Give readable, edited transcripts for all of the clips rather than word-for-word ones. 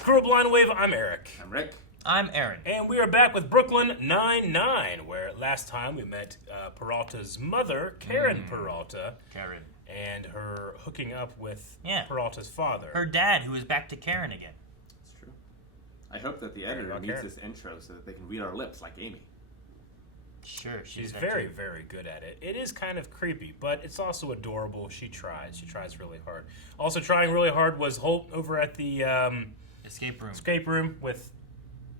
Crew of Blind Wave, I'm Eric. I'm Rick. I'm Aaron. And we are back with Brooklyn Nine-Nine, where last time we met Peralta's mother, Karen Peralta. Karen. And her hooking up with Peralta's father. Her dad, who is back to Karen again. It's true. I hope that the editor needs this intro so that they can read our lips like Amy. Sure, she's very, very good at it. It is kind of creepy, but it's also adorable. She tries. She tries really hard. Also trying really hard was Holt over at the escape room with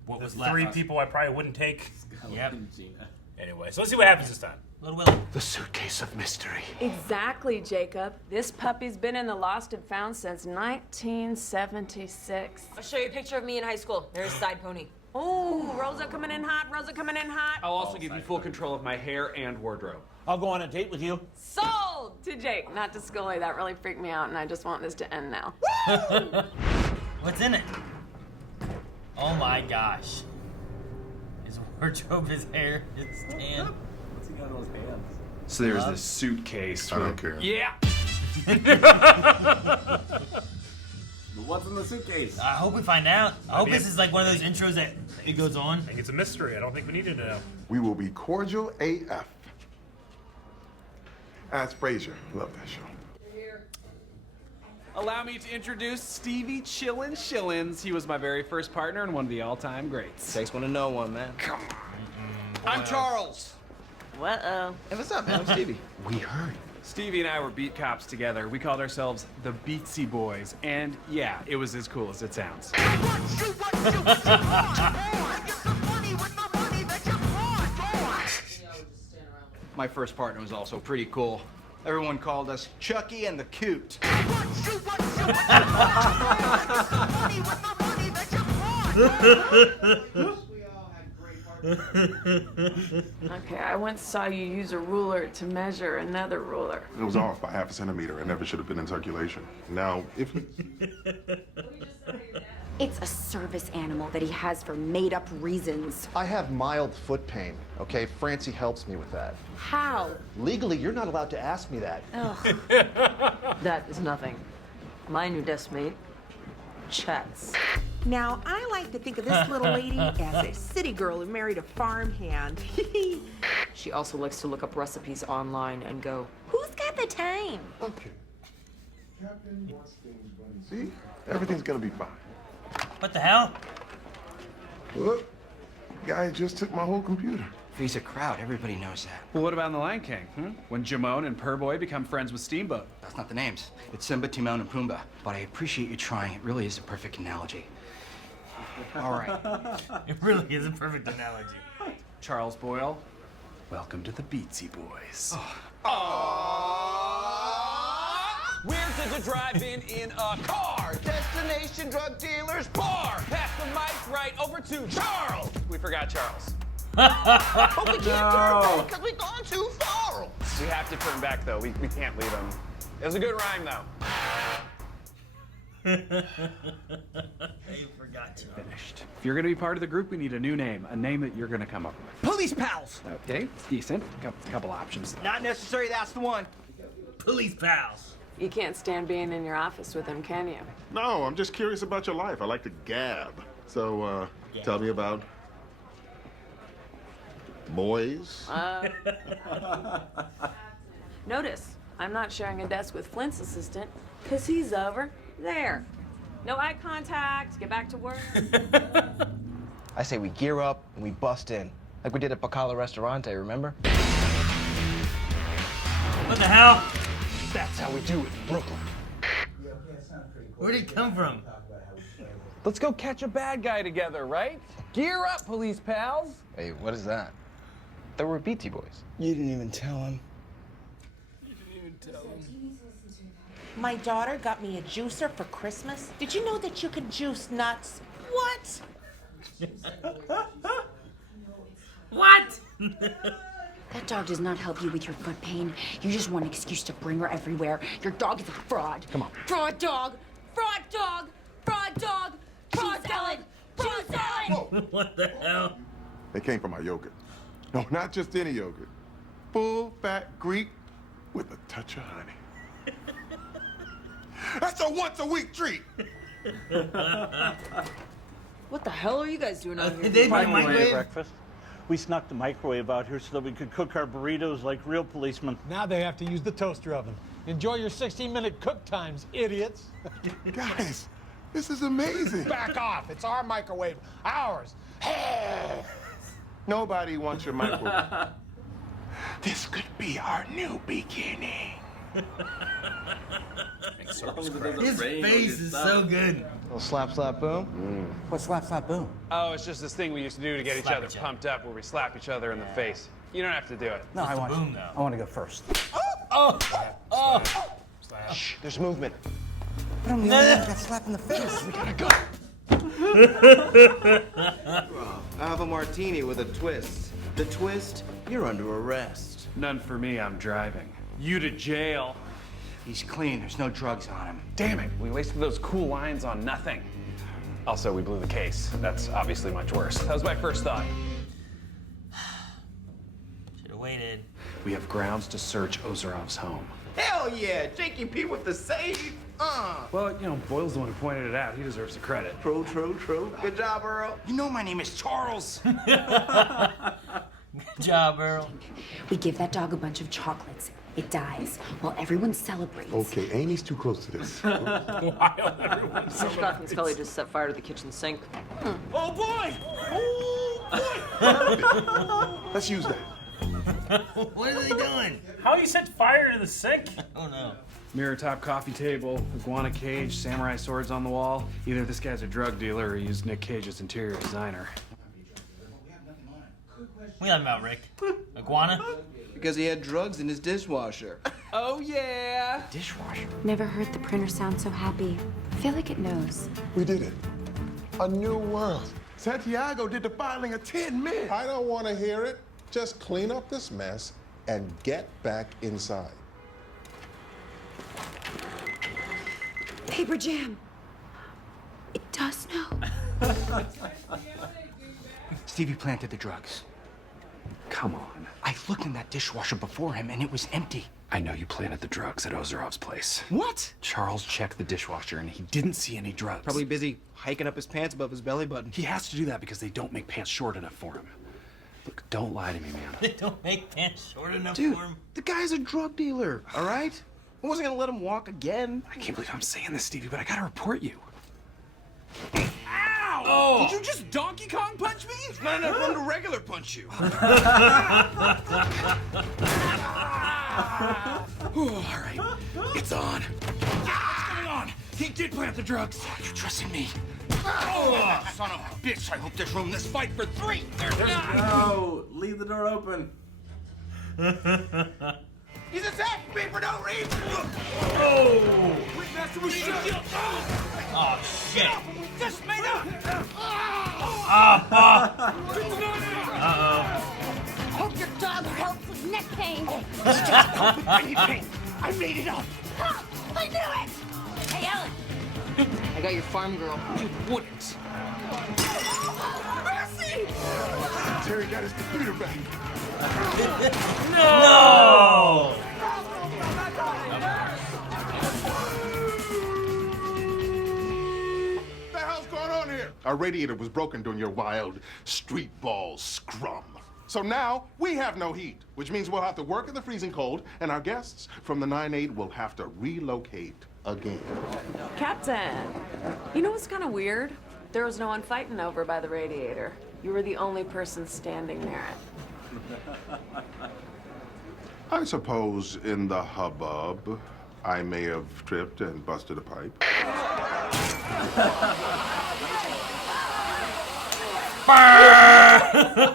what was three people I probably wouldn't take. Yep. Gina. Anyway, so let's see what happens this time. Little Willie. The Suitcase of Mystery. Exactly, Jacob. This puppy's been in the lost and found since 1976. I'll show you a picture of me in high school. There's Side Pony. Oh, Rosa coming in hot, Rosa coming in hot. I'll also give you full control of my hair and wardrobe. I'll go on a date with you. Sold! To Jake, not to Scully. That really freaked me out, and I just want this to end now. What's in it? Oh my gosh. His wardrobe, his hair, his tan. What's he got in his hands? So there's this suitcase. I don't care. Yeah! What's in the suitcase? I hope we find out. I hope this is like one of those intros that it goes on. I think it's a mystery. I don't think we need to know. We will be cordial AF. Ask Frasier. Love that show. Allow me to introduce Stevie Chillin' Shillins. He was my very first partner and one of the all-time greats. Takes one to know one, man. Come on. I'm Charles. Uh-oh. Hey, what's up, man? I'm Stevie. We heard. Stevie and I were beat cops together. We called ourselves the Beatsy Boys. And yeah, it was as cool as it sounds. My first partner was also pretty cool. Everyone called us Chucky and the Coot. Okay, I once saw you use a ruler to measure another ruler. It was off by half a centimeter. It never should have been in circulation. Now, if you... It's a service animal that he has for made-up reasons. I have mild foot pain, okay? Francie helps me with that. How? Legally, you're not allowed to ask me that. Ugh. That is nothing. My new desk mate, Chats. Now, I like to think of this little lady as a city girl who married a farmhand. She also likes to look up recipes online and go, Who's got the time? Okay. See? Everything's gonna be fine. What the hell? Look, guy just took my whole computer. If he's a crowd, everybody knows that. Well, what about in The Lion King? When Jamon and Purrboy become friends with Steamboat? That's not the names. It's Simba, Timon, and Pumbaa. But I appreciate you trying. It really is a perfect analogy. All right. It really is a perfect analogy. Charles Boyle, welcome to the Beatsy Boys. We're to the drive-in a car. Destination drug dealer's bar. Pass the mic right over to Charles. We forgot Charles. But we can't turn back because we've gone too far. We have to turn back, though. We can't leave him. It was a good rhyme, though. I forgot you. Finished. If you're going to be part of the group, we need a new name. A name that you're going to come up with. Police pals! Okay, it's decent. A couple options. Not necessary, that's the one. Police pals. You can't stand being in your office with him, can you? No, I'm just curious about your life. I like to gab. So, tell me about... boys? Notice, I'm not sharing a desk with Flint's assistant, because he's over there. No eye contact, get back to work. I say we gear up and we bust in. Like we did at Bacala Restaurante, remember? What the hell? That's how we do it in Brooklyn. Where'd he come from? Let's go catch a bad guy together, right? Gear up, police pals. Hey, what is that? They were Beatsy Boys. You didn't even tell him. My daughter got me a juicer for Christmas. Did you know that you could juice nuts? What? What? That dog does not help you with your foot pain. You just want an excuse to bring her everywhere. Your dog is a fraud. Come on. Fraud dog! Fraud dog! Fraud dog! Fraud dog! Fraud dog! What the hell? They came from my yogurt. No, not just any yogurt. Full fat Greek with a touch of honey. That's a once a week treat. What the hell are you guys doing out here? They bring microwave breakfast. We snuck the microwave out here so that we could cook our burritos like real policemen. Now they have to use the toaster oven. Enjoy your 60-minute cook times, idiots. Guys, this is amazing. Back off. It's our microwave. Ours. Nobody wants your microwave. This could be our new beginning. His face is so good. Little slap, slap, boom. What's slap, slap, boom? Oh, it's just this thing we used to do to get each other pumped up where we slap each other in the face. You don't have to do it. No, I want boom, though. I want to go first. Shh, there's movement. But I'm the only one that got slapped in the face. We gotta go. I have a martini with a twist. The twist, you're under arrest. None for me, I'm driving. You to jail. He's clean. There's no drugs on him. Damn it, we wasted those cool lines on nothing. Also, we blew the case. That's obviously much worse. That was my first thought. Should've waited. We have grounds to search Ozerov's home. Hell yeah, Jakey P with the save. Well, you know, Boyle's the one who pointed it out. He deserves the credit. True. Good job, Earl. You know my name is Charles. Good job, Earl. We give that dog a bunch of chocolates. It dies while everyone celebrates. Okay, Amy's too close to this. Hitchcock and Scully just set fire to the kitchen sink. Oh boy! Let's use that. What are they doing? How you set fire to the sink? Oh no. Mirror top coffee table, iguana cage, samurai swords on the wall. Either this guy's a drug dealer or he used Nick Cage's interior designer. What are you talking about, Rick? Iguana? Because he had drugs in his dishwasher. Oh yeah. Dishwasher. Never heard the printer sound so happy. I feel like it knows. We did it. A new world. Santiago did the filing of 10 men. I don't want to hear it. Just clean up this mess and get back inside. Paper jam. It does know. Stevie planted the drugs. Come on. I looked in that dishwasher before him, and it was empty. I know you planted the drugs at Ozerov's place. What? Charles checked the dishwasher and he didn't see any drugs. Probably busy hiking up his pants above his belly button. He has to do that because they don't make pants short enough for him. Look, don't lie to me, man. They don't make pants short enough Dude, for him. the guy's a drug dealer, all right? I wasn't gonna let him walk again. I can't believe I'm saying this, Stevie, but I gotta report you. Ow! Oh! Did you just Donkey Kong punch me? It's not enough room to regular punch you. All right, it's on. What's going on? He did plant the drugs. You're trusting me. Oh, son of a bitch! I hope there's room in this fight for three. There's not. No, leave the door open. He's attacking me for no reason. Oh! We're messing with shit. Oh shit! Just made up. Uh-oh. Hope your dog helps with neck pain. Any pain. I made it up. I knew it. Hey, Ellen. I got your farm girl. You wouldn't. Mercy! Terry got his computer back. No! What the hell's going on here? Our radiator was broken during your wild street ball scrum. So now we have no heat, which means we'll have to work in the freezing cold, and our guests from the 9-8 will have to relocate again. Captain, you know what's kind of weird? There was no one fighting over by the radiator. You were the only person standing near it. I suppose in the hubbub, I may have tripped and busted a pipe.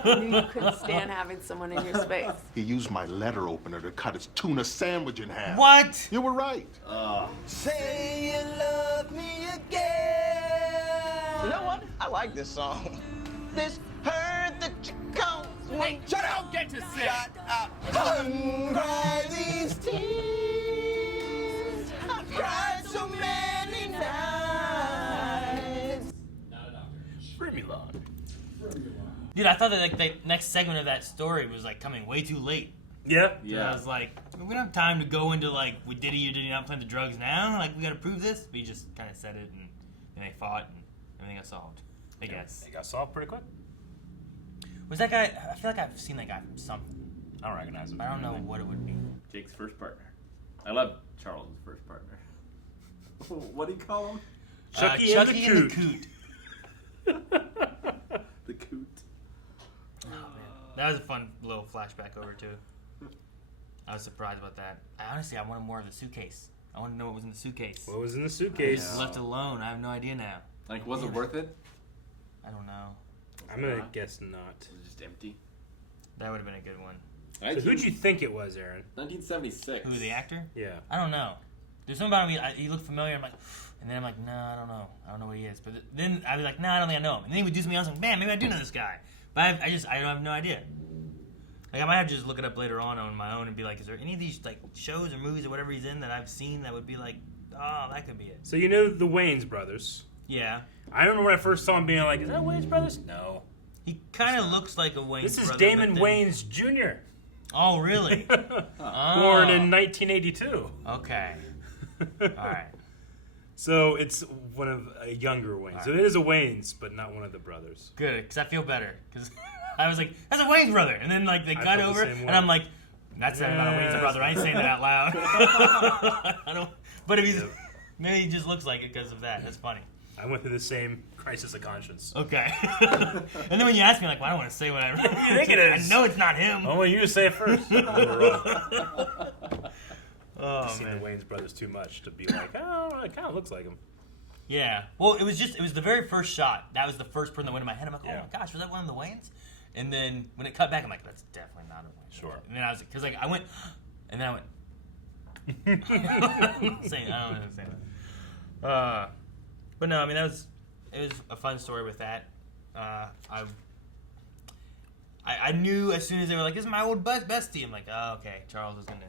You knew you couldn't stand having someone in your space. He used my letter opener to cut his tuna sandwich in half. What? You were right. Say you love me again. You know what? I like this song. This hurt that you caused me. Hey, shut up! Get to sing! Shut up. Cry these tears. I've cried so many nights. Bring me long. Dude, I thought that like the next segment of that story was like coming way too late. Yeah. So I was like, we don't have time to go into like, did he or did he not plant the drugs now? Like, we gotta prove this. But he just kind of said it, and and they fought, and everything got solved. I guess. It got solved pretty quick. Was that guy? I feel like I've seen that guy from something. I don't recognize him. But I don't know what it would be. Jake's first partner. I love Charles' first partner. What do you call him? Chucky and the Coot. The Coot. Oh man, that was a fun little flashback over too. I was surprised about that. Honestly, I wanted more of the suitcase. I want to know what was in the suitcase. What was in the suitcase? Left alone. I have no idea now. Like, was it worth it? I don't know. I'm gonna guess not. Was it just empty? That would have been a good one. So who'd you think it was, Aaron? 1976. Who, the actor? Yeah. I don't know. There's something about him. He looked familiar. I'm like, and then I'm like, no, I don't know. I don't know what he is. But then I'd be like, no, I don't think I know him. And then he would do something else. I'm like, man, maybe I do know this guy. But I don't have no idea. Like, I might have to just look it up later on my own and be like, is there any of these like shows or movies or whatever he's in that I've seen that would be like, oh, that could be it. So you know the Wayans brothers. Yeah. I remember when I first saw him being like, is that Wayans brothers? No. He kind of looks like a Wayans This is brother, Damon but then... Wayans Jr. Oh, really? Born in 1982. Okay. All right. So it's one of a younger Wayans. Right. So it is a Wayans, but not one of the brothers. Good, because I feel better. Because I was like, that's a Wayans brother. And then like they I got felt the over, same and way. I'm like, that's not a Wayans brother. I ain't saying that out loud. I don't. But if he's, maybe he just looks like it because of that. That's funny. I went through the same crisis of conscience. Okay. And then when you ask me, like, well, I don't want to say what I What do you think it is? I know it's not him. I want you to say it first. Oh, I've seen man. the Wayans brothers too much to be like, oh, it kind of looks like him. Yeah. Well, it was the very first shot. That was the first person that went in my head. I'm like, oh Yeah. my gosh, was that one of the Wayans? And then when it cut back, I'm like, that's definitely not a Wayans. Sure. And then I was, because like I went, and then I went. I don't know what I'm saying. But no, I mean it was a fun story with that. I knew as soon as they were like, this is my old bestie. I'm like, oh, okay, Charles is gonna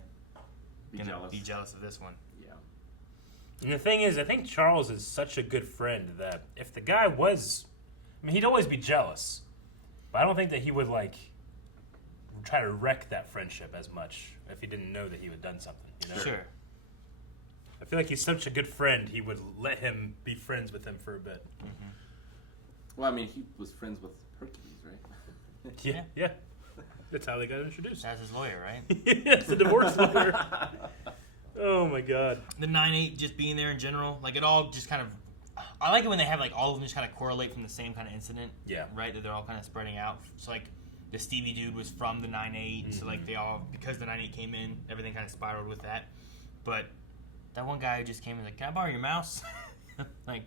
be jealous of this one. Yeah. And the thing is, I think Charles is such a good friend that if the guy was, I mean, he'd always be jealous, but I don't think that he would like try to wreck that friendship as much if he didn't know that he had done something. You know? Sure. I feel like he's such a good friend. He would let him be friends with him for a bit. Mm-hmm. Well, I mean, he was friends with Hercules, right? Yeah. That's how they got introduced. That's his lawyer, right? It's the divorce lawyer. Oh my god. The 9/8 just being there in general, like it all just kind of. I like it when they have like all of them just kind of correlate from the same kind of incident. Yeah. Right, that they're all kind of spreading out. So like the Stevie dude was from the 9/8, so like they all, because the 9/8 came in, everything kind of spiraled with that. But that one guy who just came and was like, "Can I borrow your mouse?" Like.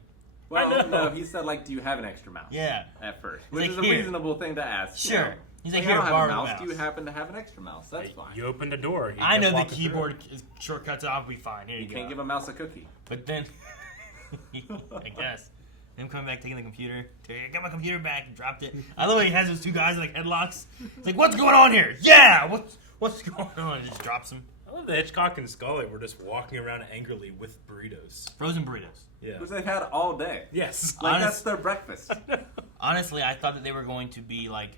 Well, no, he said, like, do you have an extra mouse? Yeah. At first. He's Which like, is a "Here." reasonable thing to ask. Sure. You know? He's like, I "Here, don't have borrow a the mouse. mouse." Do you happen to have an extra mouse? That's fine. You opened a door. I know the walk it through. keyboard shortcuts. I'll be fine. Here you go. can't give a mouse a cookie. But then, I guess, him coming back, taking the computer. I got my computer back and dropped it. I love how he has those two guys like headlocks. It's like, what's going on here? Yeah, what's going on? And just drops them. I love that Hitchcock and Scholar were just walking around angrily with burritos. Frozen burritos. Yeah. Which they've had all day. Yes. Like, that's their breakfast. Honestly, I thought that they were going to be like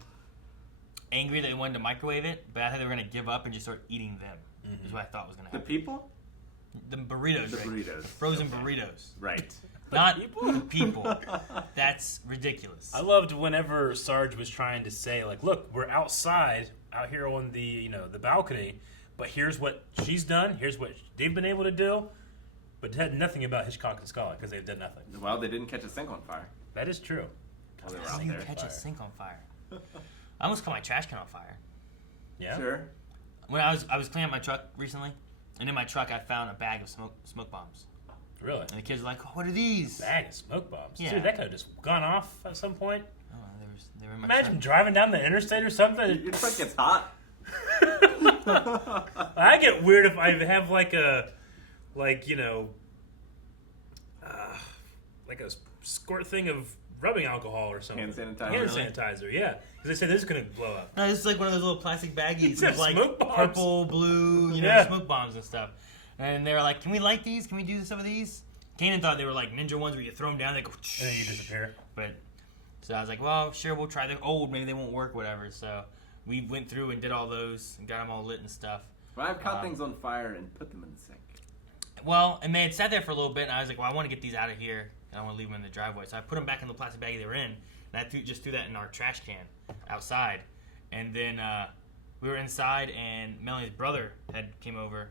angry that they wanted to microwave it, but I thought they were going to give up and just start eating them. Is what I thought was going to happen. The people? The burritos. The right? burritos. Frozen burritos. Right. Not the people. That's ridiculous. I loved whenever Sarge was trying to say, like, look, we're outside, out here on the, the balcony, but here's what she's done, here's what they've been able to do, but it had nothing about Hitchcock and Scholar because they've done nothing. Well, they didn't catch a sink on fire. That is true. While they were How out do you there. catch a sink on fire? I almost caught my trash can on fire. Yeah? Sure. When I was cleaning up my truck recently, and in my truck I found a bag of smoke bombs. Really? And the kids were like, oh, what are these? Bag of smoke bombs? Yeah. Dude, that could have just gone off at some point. Oh, they were in my Imagine truck. driving down the interstate or something. Your truck gets hot. I get weird if I have like a squirt thing of rubbing alcohol or something. Hand sanitizer. Hand Really? sanitizer, yeah. Because they say this is going to blow up. No, this is like one of those little plastic baggies Yeah, with like smoke bombs. purple, blue, Yeah. smoke bombs and stuff. And they were like, can we light these? Can we do some of these? Kanan thought they were like ninja ones where you throw them down, they go, And then you disappear. But so I was like, well, sure, we'll try. They're old, maybe they won't work, whatever. So we went through and did all those and got them all lit and stuff. Well, I've caught things on fire and put them in the sink. Well, and they had sat there for a little bit, and I was like, well, I want to get these out of here. I don't want to leave them in the driveway. So I put them back in the plastic bag they were in, and I just threw that in our trash can outside. And then we were inside, and Melanie's brother came over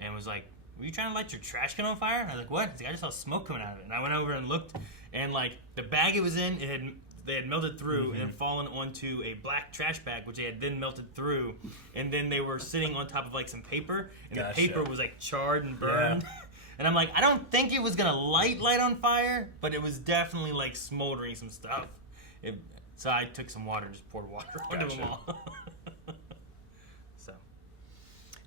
and was like, "Were you trying to light your trash can on fire?" And I was like, "What?" He's like, "I just saw smoke coming out of it." And I went over and looked, and like the bag it was in, they had melted through and then fallen onto a black trash bag, which they had then melted through, and then they were sitting on top of like some paper, and the paper was like charred and burned. Yeah. And I'm like, I don't think it was gonna light on fire, but it was definitely like smoldering some stuff. So I took some water and just poured water onto them all. So,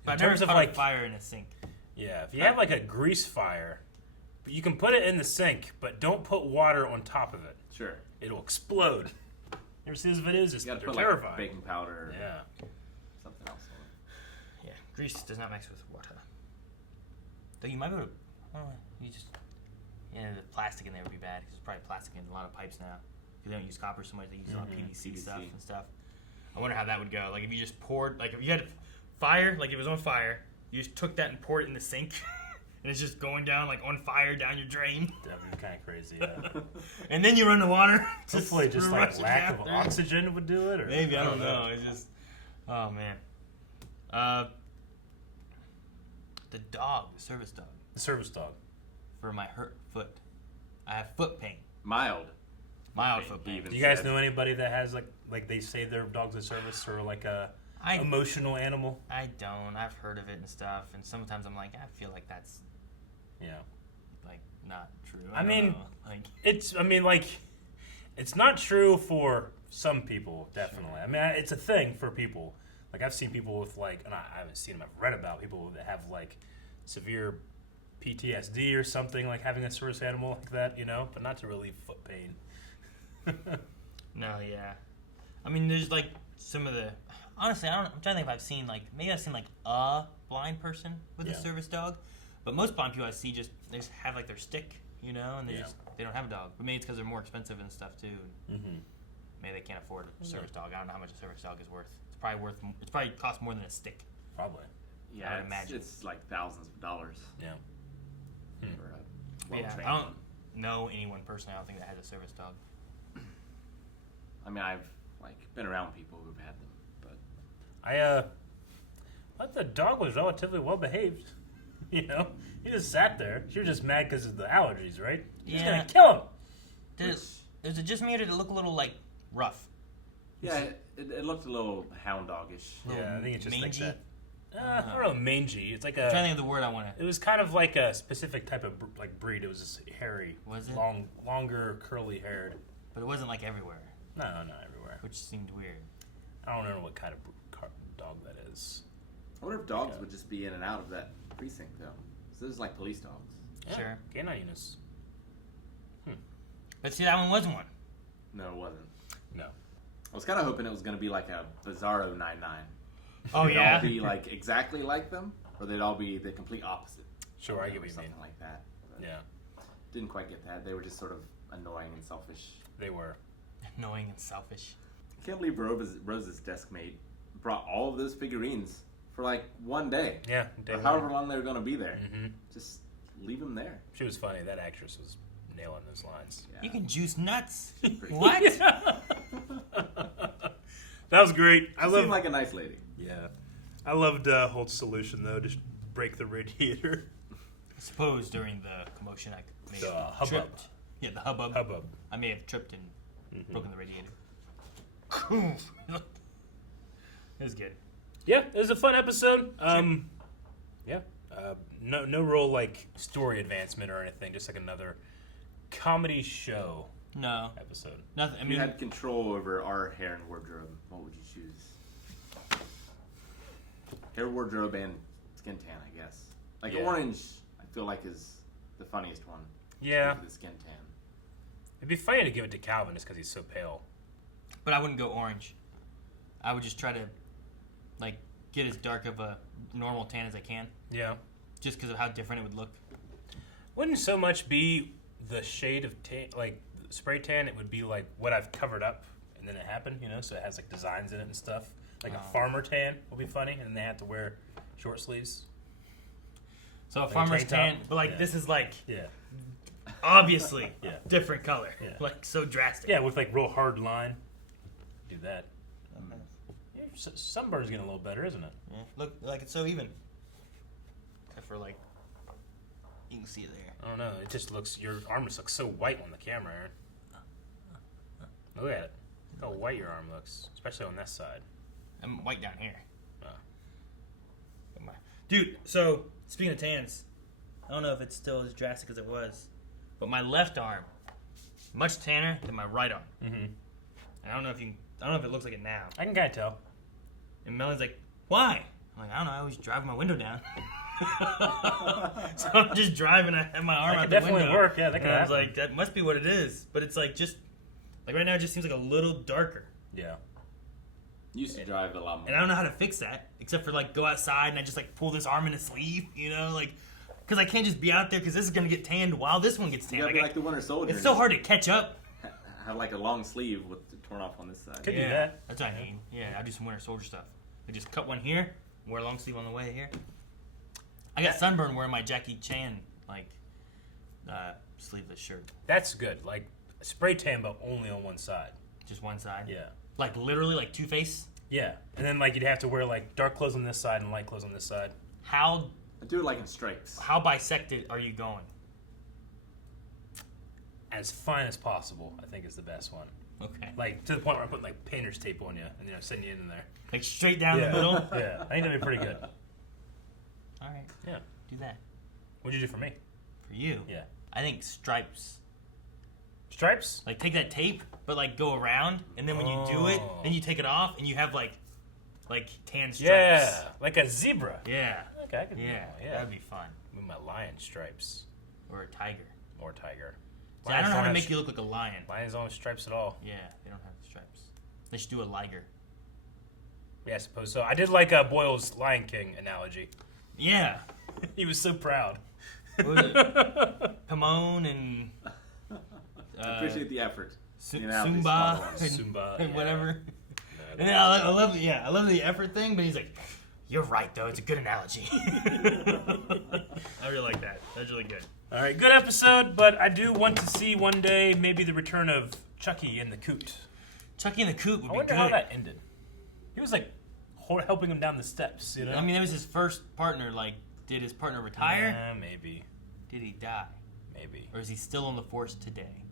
but I've never caught like fire in a sink. Yeah, if you have like a grease fire, but you can put it in the sink, but don't put water on top of it. Sure. It'll explode. You ever see those videos? They're terrifying. Like baking powder. Yeah. Something else on it. Yeah, grease does not mix with water. Though you might be able to, the plastic in there would be bad because there's probably plastic in a lot of pipes now. Because they don't use copper so much, they use a lot of PVC stuff and stuff. I wonder how that would go. Like if you just poured, like if you had fire, like it was on fire, you just took that and poured it in the sink. And it's just going down, like, on fire down your drain. That would be kind of crazy, yeah. And then you run the water. Hopefully just, like, lack of oxygen would do it? Or maybe, I don't know. It's just, oh, man. The dog, the service dog. The service dog. For my hurt foot. I have foot pain. Mild foot pain. Do you guys know anybody that has, like they say their dog's a service or, like, a emotional animal? I don't. I've heard of it and stuff. And sometimes I'm like, I feel like that's... Yeah. Like, not true. I mean, it's not true for some people, definitely. Sure. I mean, it's a thing for people. Like, I've seen people with, like, and I haven't seen them, I've read about people that have, like, severe PTSD or something, like having a service animal like that, but not to relieve foot pain. No, yeah. I mean, there's, like, some of the... Honestly, I'm trying to think if I've seen, like, maybe I've seen, like, a blind person with a service dog. But most blind people I see they just have like their stick, and they don't have a dog. But maybe it's because they're more expensive and stuff too. Maybe they can't afford a service dog. I don't know how much a service dog is worth. It's probably costs more than a stick. Probably. Yeah, I would imagine it's like thousands of dollars. Yeah. I don't know anyone personally. I don't think that has a service dog. I mean, I've been around people who've had them, but I thought the dog was relatively well behaved. He just sat there. She was just mad because of the allergies, right? He's gonna kill him. Is it just me or did it look a little like rough? Yeah, it looked a little hound dogish. Yeah, I think it's just mangy. Like that. I don't know, mangy. It's like a. I'm trying to think of the word I want to. It was kind of like a specific type of breed. It was just hairy. Was it? Longer, curly haired. But it wasn't like everywhere. No, not everywhere. Which seemed weird. I don't know what kind of dog that is. I wonder if dogs would just be in and out of that precinct, though. So this is like police dogs. Yeah, sure. Canine units. But see, that one wasn't one. No, it wasn't. No. I was kind of hoping it was going to be like a Bizarro 99. Oh, they'd yeah? all be like exactly like them, or they'd all be the complete opposite. Sure, I get what you mean. Something like that. But yeah. Didn't quite get that. They were just sort of annoying and selfish. They were. Annoying and selfish. I can't believe Rose's desk mate brought all of those figurines for like one day. Yeah. Or however long they were going to be there. Just leave them there. She was funny. That actress was nailing those lines. Yeah. You can juice nuts. What? That was great. She seemed like a nice lady. Yeah. I loved Holt's solution, though. Just break the radiator. I suppose during the commotion I may the have hubbub. Tripped. Yeah, the hubbub. I may have tripped and broken the radiator. It was good. Yeah, it was a fun episode. Yeah. No real like story advancement or anything. Just like another comedy show. No episode. Nothing. I If mean, you had control over our hair and wardrobe, what would you choose? Hair, wardrobe, and skin tan, I guess. Like orange, I feel like is the funniest one. Yeah. The skin tan. It'd be funny to give it to Calvin just because he's so pale. But I wouldn't go orange. I would just try to, like, get as dark of a normal tan as I can. Yeah. Just because of how different it would look. Wouldn't so much be the shade of tan, like spray tan. It would be like what I've covered up, and then it happened. So it has like designs in it and stuff. Like a farmer tan would be funny, and they have to wear short sleeves. So a farmer's tan, but like this is like obviously Yeah. different color. Yeah. Like so drastic. Yeah, with like real hard line. Do that. Yeah, sunburn's getting a little better, isn't it? Yeah. Look, like it's so even. Except for like, you can see it there. I don't know. It just looks. Your arm just looks so white on the camera, Aaron. Look at it. Look how white your arm looks, especially on this side. I'm white down here. Oh. Dude, so speaking of tans, I don't know if it's still as drastic as it was, but my left arm, much tanner than my right arm. Mm-hmm. I don't know if it looks like it now. I can kind of tell. And Melon's like, why? I'm like, I don't know. I always drive my window down. So I'm just driving. I have my arm That out could the definitely window. work. Yeah, that could And I was happen. like, that must be what it is. But it's like just like right now, it just seems like a little darker. Yeah. Used to drive a lot more. And I don't know how to fix that, except for like go outside and I just like pull this arm in a sleeve, you know, like because I can't just be out there because this is gonna get tanned while this one gets tanned. You gotta be like the Winter Soldier. It's so hard to catch up. Have like a long sleeve with the torn off on this side. Could do that. That's what I need. Yeah, I'll do some Winter Soldier stuff. I just cut one here, wear a long sleeve on the way here. I got sunburn wearing my Jackie Chan like sleeveless shirt. That's good. Like spray tan, but only on one side. Just one side. Yeah. Like literally like Two-Face. Yeah, and then like you'd have to wear like dark clothes on this side and light clothes on this side. How? I do it like in stripes. How bisected are you going? As fine as possible, I think is the best one. Okay. Like to the point where I'm putting like painter's tape on you and sending you in there. Like straight down Yeah. the middle. Yeah, I think that'd be pretty good. All right. Yeah. Do that. What'd you do for me? For you? Yeah. I think stripes. Stripes? Like take that tape, but like go around, and then when you do it, then you take it off, and you have like tan stripes. Yeah, like a zebra. Yeah. Okay, I could do Yeah, that. Yeah, that'd be fun. With my lion stripes. Or a tiger. Or tiger. See, I don't know how to make you look like a lion. Lions don't have stripes at all. Yeah, they don't have the stripes. They should do a liger. Yeah, I suppose so. I did like Boyle's Lion King analogy. Yeah. He was so proud. What was it? Pomone and... I appreciate the effort. Sumba and whatever. And I love the effort thing, but he's like, you're right though, it's a good analogy. I really like that. That's really good. All right, good episode, but I do want to see one day maybe the return of Chucky and the Coot. Chucky and the Coot would be good. I wonder how that ended. He was like helping him down the steps, you know? I mean, that was his first partner. Like, did his partner retire? Yeah, maybe. Did he die? Maybe. Or is he still on the force today?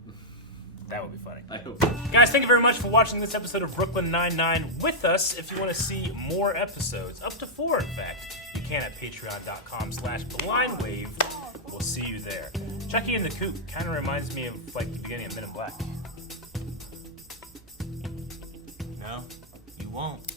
That would be funny. I hope so. Guys, thank you very much for watching this episode of Brooklyn Nine-Nine with us. If you want to see more episodes, up to 4 in fact, you can at patreon.com/blindwave. We'll see you there. Chucky and the Coot kind of reminds me of like the beginning of Men in Black. No, you won't.